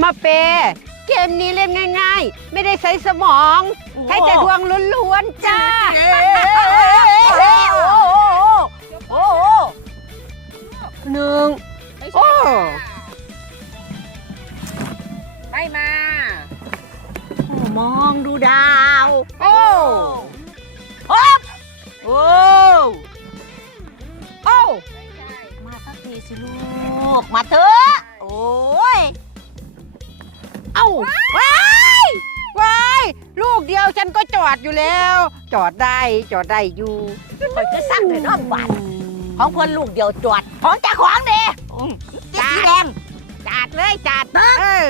มาเป เกมนี้เล่นง่าย ๆ ไม่ได้ใช้สมอง ใช้แต่ดวงล้วนๆจ้า โอ้โหหนึ่งโอ้ไม่มา มองดูดาว โอ้โอ้โอ้โอ้มาสักทีสิลูก มาเถอะ โอ้ย เอ้าว้ายว้ายลูกเดียวฉันก็จอดอยู่แล้ว จอดได้จอดได้อยู่คอยก็สั่งเลยน้องหวานของเพิ่นลูกเดียวจวดของเจ้าของเด้สีแดงจัดเลยจัดเออ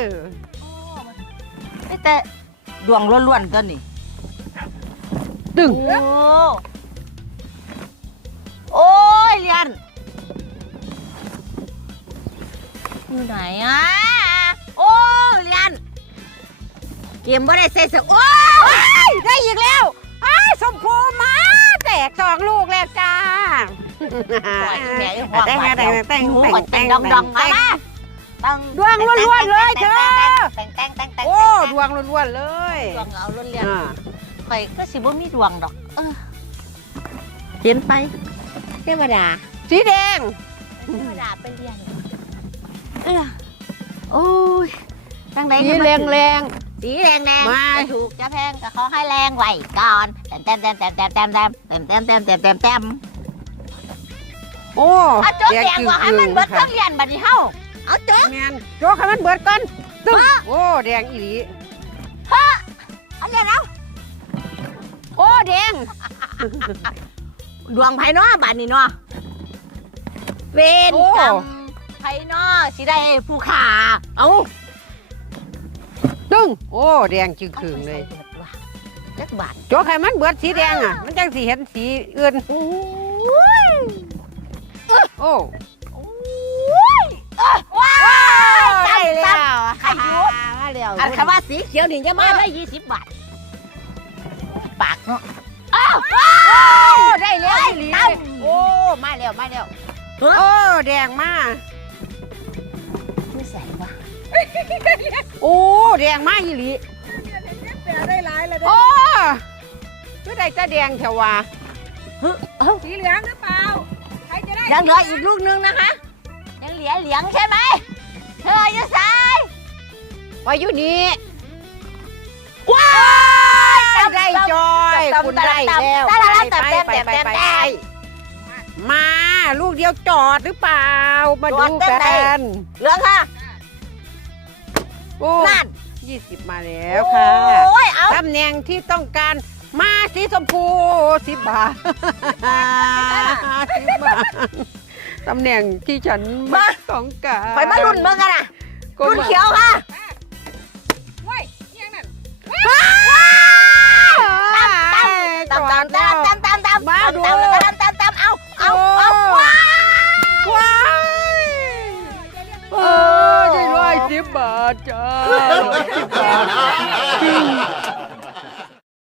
นี่แต่ดวงล้วนๆตัวนี่ตึงโอ้โอ้ยเรียนอยู่ไหนอะ เกมบ่ได้เซ็สโอ้ยได้อีกแล้วอ้ายสมพูมาแตกสองลูกแล้วจ้าปล่อยแม่ไอ้หัวแต่งปาดแต่งเดียวแต่งหูแต่งกดเป็นดองดองๆมามาต้องดวงล้วนๆเลยเธอแต่งแต่งแต่งแต่งโอ้ดวงล้วนๆเลยดวงเอาล้วนเรียนอ่าข่อยก็สิบ่มีดวงดอกเออเห็นไปเทวดาสีแดงเทวดาไปเรียนเออโอ้ยตั้งไหนสีจะมาแรงถึแรง สีแดงแดงมาจะถูกจะแพงก็ขอให้แรงไว้ก่อนแต้มแต้มแต้มแต้มแต้มแต้มแต้มแต้มแต้มแต้มแต้มแต้มแต้มโอ้เอาโจ๊กแดงกว่าให้มันเบิดทั้งเรียนบัดนี้เฮาเอาโจ๊กแมนโจ๊กให้มันเบิดก่อนตึ้งโอ้แดงอีหลีเอาเรียนเอาโอ้แดงดวงไผเนาะบัดนี้เนาะเวนกรรมไผเนาะสิได้ผู้ขาเอา ตึ้งโอ้แดงจึงคืงเลย จักบาทโจ๊กให้มันเบิดสีแดงอะ มันจังสีเห็นสีอื่นโอ้ยโอ้โอ้ยเอ้อว้าวได้แล้วใครอยู่มาแล้วอันคำว่าสีเขียวนี่จะมาได้ยี่สิบบาท ปากเนาะอ้าวโอ้ได้แล้วอีหลีตั้มโอ้มาแล้วมาแล้วโอ้แดงมาไม่ใส่ว่ะโอ้ แดงมาอีหลีได้หลายเลยเด้โอ้คือได้จะแดงแถวว่าเฮ้ยเอ้าสีเหลืองหรือเปล่า ใครจะได้ยังเหลืออีกลูกนึงนะคะ ยังเหลือเหลียงใช่ไหมเธออยู่ซ้ายว่าอยู่นี่ว้าได้จอยคุณได้แล้วแต่ไปแต่ไปแต่ไปแต่ไปแต่มาลูกเดียวจอดหรือเปล่า มาดูจอดแต่ไหนกันเหลือค่ะ โอ้นั่นยี่สิบมาแล้วค่ะโอ้ยเอาตำแหน่งที่ต้องการมาสีชมพูสิบบาทสิบบาทตำแหน่งที่ฉันไม่ต้องการไปมารุ่นเบิ่งกันนะก็รุ่นมาเขียวค่ะเว้ยเอียงนั่นตามตามตามตามตามตามมาดูตามแล้วก็ตามตามตามเอาเอาเอาว้ายว้ bà trời. Bà